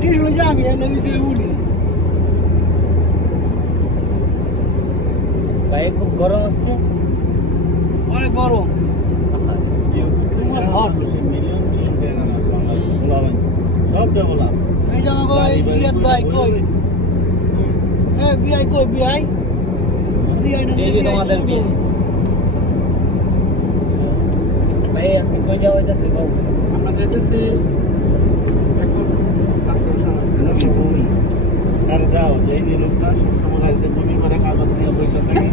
টিড়ে যাবি না নিচে উঠি ভাই খুব গরম আজকে অনেক গরম সবটা বললাম এই জামা কই জিয়াদ ভাই কই বিআই কই বিআই বিআই না এই যে তোমাদের বিয়ে ভাই আজকে কই যাওয়া হইতাছে কও আমরা যাইতেছি এখন আর যাও যেই যে লোকটা সবসময় গাড়িতে বমি করে কাগজ নিয়ে পয়সা থাকে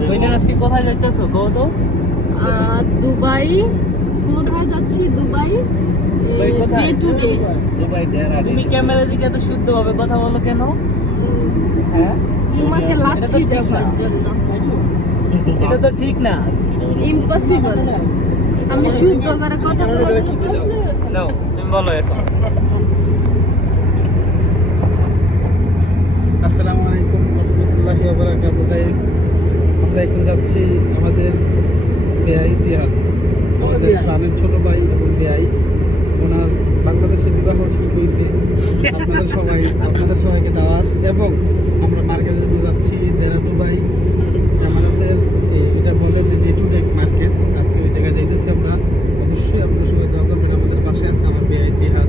কইনা আজকে কোথায় যাইতাছো কও তো দুবাই কোথায় যাচ্ছি দুবাই দুবাই কোথায়? ডে টু ডে দুবাই ডেরা তুমি ক্যামেরা দিকে এত শুদ্ধভাবে কথা বলো কেন হ্যাঁ তোমাকে লাথি দেওয়ার জন্য এটা তো ঠিক না ইম্পসিবল আমি শুদ্ধ করে কথা বলতে নাও তুমি বলো এখন আসসালামু আলাইকুম রাহমাতুল্লাহি ওয়া বারাকাতুহু গাইস আমরা এখন যাচ্ছি আমাদের বেআই জিহাদ আমাদের প্রাণের ছোট ভাই এবং বেআই ওনার বাংলাদেশে বিবাহ ঠিক হয়েছে আপনাদের সবাইকে দাওয়াত এবং আমরা মার্কেটের জন্য যাচ্ছি দেরা দুবাই আমাদের এটা বলে যে ডে টু ডে মার্কেট আজকে ওই জায়গায় যাইতেছি আমরা অবশ্যই আপনারা সবাই দোয়া করবেন আমাদের পাশে আছে আমার বেআই জিহাদ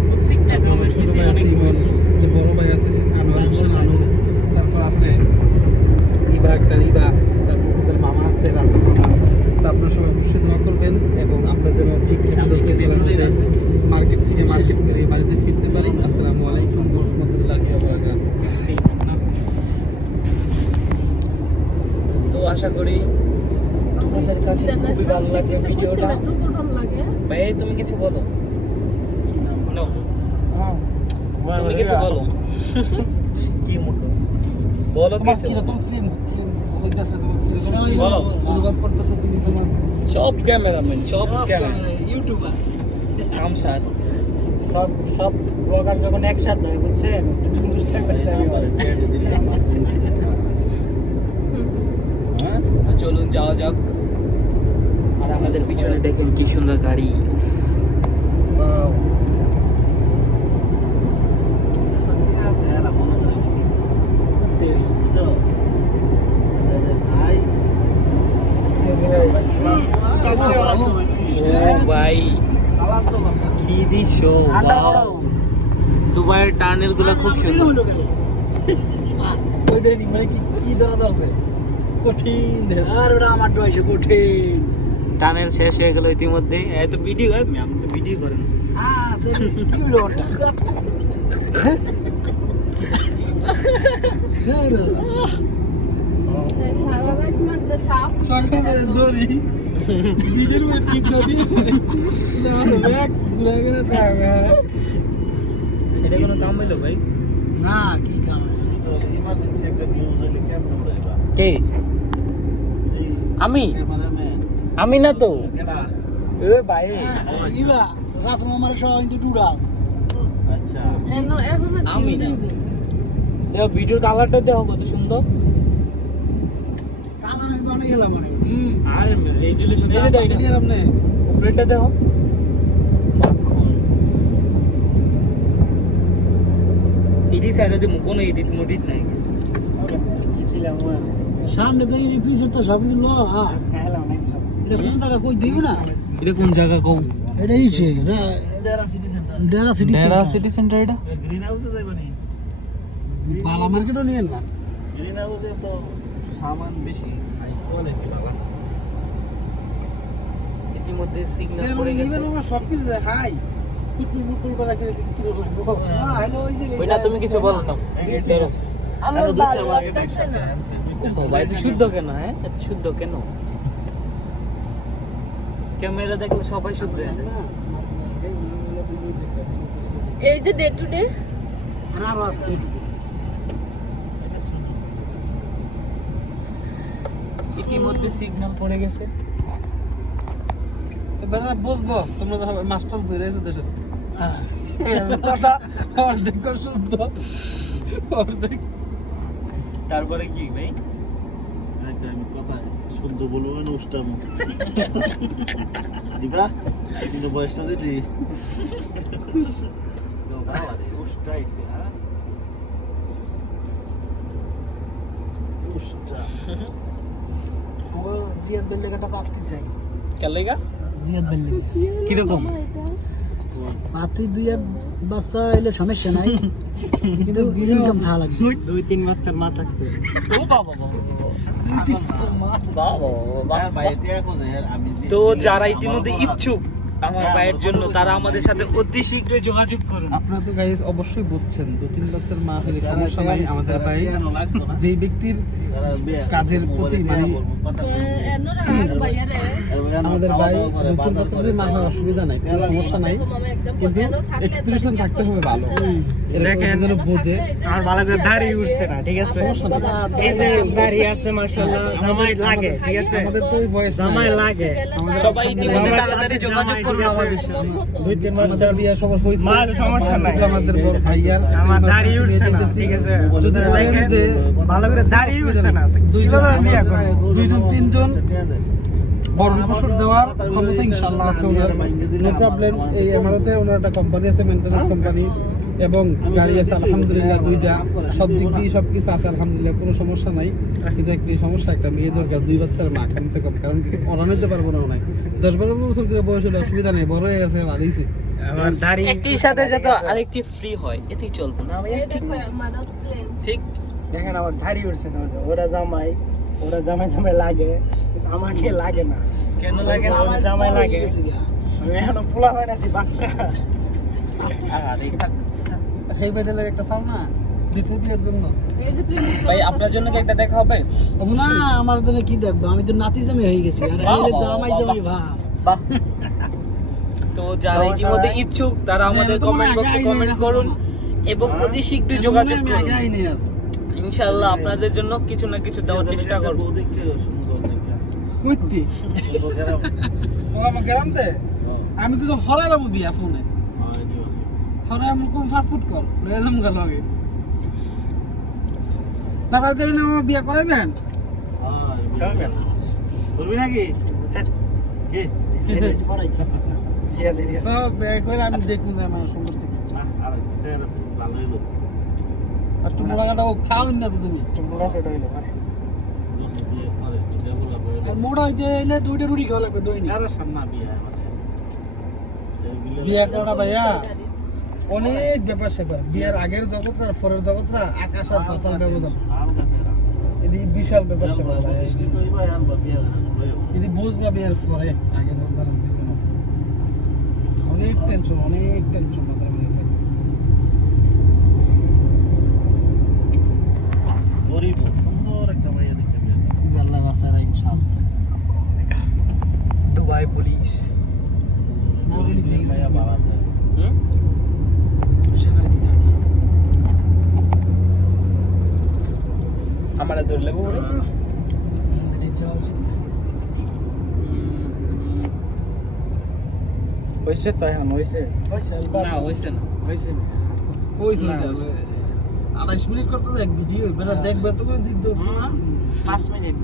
আমার ছোট ভাই আছে ইমন যে বড় ভাই আছে আনোয়ার হোসেন আনু তারপর আছে ইবা আক্তার ইবা তারপর ওদের মামা আছে রাসেল মামা তো আপনারা সবাই অবশ্যই দোয়া করবেন এবং আমরা যেন ঠিক মার্কেট থেকে মার্কেট করে বাড়িতে ফিরতে পারি আসসালামু আলাইকুম ওয়া রাহমাতুল্লাহি ওয়া বারাকাতুহু তো আশা করি তোমাদের কাছে খুবই ভালো লাগবে ভিডিওটা ভাই তুমি কিছু বলো নাও তুমি কিছু বলো কি মোটো বলো কিছু কিরকম ফিল্ম হইতাছে তুমি বলো অনুভব করতেছো তুমি তোমার সব ক্যামেরাম্যান সব ক্যামেরা ইউটিউবার আমসাস সব ব্লগার যখন একসাথে হয় বুঝছেন তো চলুন যাওয়া যাক আর আমাদের পিছনে দেখেন কি সুন্দর গাড়ি ভাই কি দৃশ্য দুবাইয়ের টানেল গুলো খুব সুন্দর ওই দেখি মানে কি ধরা ধরছে কঠিন আর ওটা আমার ডয়সে কঠিন টানেল শেষ হয়ে গেল ইতিমধ্যে এত ভিডিও আমি তো ভিডিও করেন কি হলো ওটা সারা রাত মারতে সাপ দড়ি নিজের উপরে ঠিক না দিয়ে ব্যাগ ঘুরে ঘুরে থাকবে এটা কোনো কাম হইলো ভাই না কি কাম ইমার্জেন্সি একটা নিউজ হইলে কেমন হইবা কে আমি ক্যামেরাম্যান আমি না তো কেডা এ ভাই ইবা রাসেল মামার সহ কিন্তু টুডা আচ্ছা এখন আমি না দেখো ভিডিওর কালারটা দেখো কত সুন্দর কালা আমি বানিয়ে গেলাম মানে আর রেজুলেশন এই যে দেখেন আর আপনি উপরেটা দেখো মাখন এডি সাইডে দিমু কোনো এডিট মোডিট নাই সামনে দেখি যে পিছের তো সব কিছু ল এটা কোন জায়গা কই দিব না এটা কোন জায়গা কও এটা ইছে Deira city centre Deira city Deira city centre এটা গ্রিন হাউসে যাইবানি পালা মার্কেটও নিয়েন না গ্রিন হাউসে তো সামান বেশি হাই কোয়ালিটি বাবা ইতিমধ্যে সিগন্যাল পড়ে গেছে সবকিছু হাই ফুটবল ফুটবল করে রাখে কিরকম হ্যালো ওই যে ওইটা তুমি কিছু বলো না আমার ভালো লাগতেছে না ভাই এত শুদ্ধ কেন হ্যাঁ এত শুদ্ধ কেন ক্যামেরা দেখলে সবাই শুদ্ধ হয়ে যায় এই যে ডে টু ডে আরো আছে ইতিমধ্যে সিগন্যাল পড়ে গেছে এবার বুঝবো তোমরা যখন মাস্টার্স ধরে আছে দেশে হ্যাঁ কথা অর্ধেক শুদ্ধ অর্ধেক তারপরে কি ভাই আমি কথা শুদ্ধ বলবো না উষ্টাম দিবা কিন্তু বয়সটা দিদি বাবা রে উষ্টাইছে হ্যাঁ উষ্টা ও জিয়াদ বেল্লে কাটা পাত্রী চাই কেন লাগা জিয়াদ বেল্লে কিরকম পাত্রী দুই এক বাচ্চা এলে সমস্যা নাই কিন্তু ইনকাম থাকা লাগবে 2-3 বাচ্চার মা থাকছে ও বাবা বাবা দুই তিন বছর মাছ বাবা আর বাইতে এখন আমি তো যারা ইতিমধ্যে ইচ্ছুক আমার ভাইয়ের জন্য তারা আমাদের সাথে অতি শীঘ্রই যোগাযোগ করুন। আপনারা তো গাইস অবশ্যই বুঝছেন 2-3 বাচ্চার মা হলে সমস্যা নাই আমাদের ভাই যেই ব্যক্তির কাজের প্রতি মানে আমাদের ভাই নতুন বাচ্চা যদি মা হয় অসুবিধা নাই কোনো সমস্যা নাই কিন্তু এক্সপ্রেশন থাকতে হবে ভালো এরকম যেন বোঝে আর ভালো করে দাড়ি উঠছে না, ঠিক আছে? এই যে দাড়ি আছে মাশাআল্লাহ, জামাই লাগে, ঠিক আছে? আমাদের তো ওই বয়স জামাই লাগে। সবাই ইতিমধ্যে তাড়াতাড়ি যোগাযোগ করুন আমাদের সাথে। 2-3 আমাদের বছর বিয়ে সবার হয়েছে মার সমস্যা নাই। আমাদের বড় ভাইয়ার আমার দাড়ি উঠছে না, ঠিক আছে? যদি বলেন যে ভালো করে দাড়ি উঠছে না, তো কিভাবে বিয়ে করব? 2-3 বরণ পোষণ দেওয়ার ক্ষমতা ইনশাআল্লাহ আছে ওনার, নো প্রবলেম। এই এমআরতে ওনার একটা কোম্পানি আছে, মেইনটেনেন্স কোম্পানি, এবং গাড়ি আছে আলহামদুলিল্লাহ দুইটা, সব দিক দিয়ে সব কিছু আছে আলহামদুলিল্লাহ, কোনো সমস্যা নাই। কিন্তু একটি সমস্যা, একটা মেয়ে দরকার, 2 বাচ্চার মা কমসে কম, কারণ ওরা নিতে পারবো না নাই 10-12 বছর করে বয়স হলে অসুবিধা নেই, বড় হয়ে গেছে ভালোইছে। আমার দাড়ি একটির সাথে যাতে আরেকটি ফ্রি হয় এতেই চলবে না ভাই, ঠিক ঠিক দেখেন আমার দাড়ি উঠছে না, ওরা জামাই জামাই লাগে, কিন্তু আমাকে লাগে না। কেন লাগে না? আমার জামাই লাগে, আমি এখনো ফুলা হয় না, বাচ্চা। আরে থাক। এই বেডেলে একটা চাও না দ্বিতীয় বিয়ের জন্য? ভাই আপনার জন্য কি একটা দেখা হবে? না আমার জন্য কি দেখবো, আমি তো নাতি জামাই হয়ে গেছি আর এলে জামাই জামাই ভাব। বাহ। তো যারা ইতিমধ্যে ইচ্ছুক তারা আমাদের কমেন্ট বক্সে কমেন্ট করুন এবং অতি শীঘ্রই যোগাযোগ আমি করুন। আগে আইনি আর ইনশাআল্লাহ আপনাদের জন্য কিছু না কিছু দেওয়ার চেষ্টা করব। দেখে সুন্দর দেখে কইতি ও আমার গ্রামতে আমি তো হরাইলাম বিয়া ফোনে, হরাই আমি কোন ফাস্ট ফুড কল লইলাম গেল আগে টাকা দেবেন আমার বিয়া করাইবেন? করবি নাকি কি কিসে বিয়া দিদি তো বিয়ে করে আমি দেখবো যে আমার সুন্দর ছিল, আর স্যার আছে ভালো হইলো আর তুমি মোড়াটা খাও না তো তুমি, তোমরা সেটা হইলো পারে। দোষে বিয়ে করে ডেভেলপ হয়ে আর মোড়া হইতে এলে 2টা রুটি খাওয়া লাগবে দৈনিক। আর সামনে বিয়ে বিয়া করা ভাইয়া অনেক ব্যাপার স্যাপার, বিয়ার আগের জগৎ আর পরের জগৎরা আকাশ আর পাতাল ব্যবধান, এটি বিশাল ব্যাপার স্যাপার ভাই, এটি বুঝবা বিয়ার পরে, আগে বুঝবা না জীবনে অনেক টেনশন মাথার মধ্যে থাকে। গরিব সুন্দর একটা মাইয়া দেখতে বিয়ে জাল্লা বাসারা ইনশাআল্লাহ। দুবাই পুলিশ না বলি দেখি মাইয়া বাবা সেখানে দিতে হবে। আমারে ধরলে বলে দিতে হবে উচিত না। হইছে তো এখন হইছে হয়েছে, না হইছে না হইছে ওইছে না, 28 মিনিট করতে দেখ ভিডিও বেলা দেখবে তো করে জিদ্দ 5 মিনিট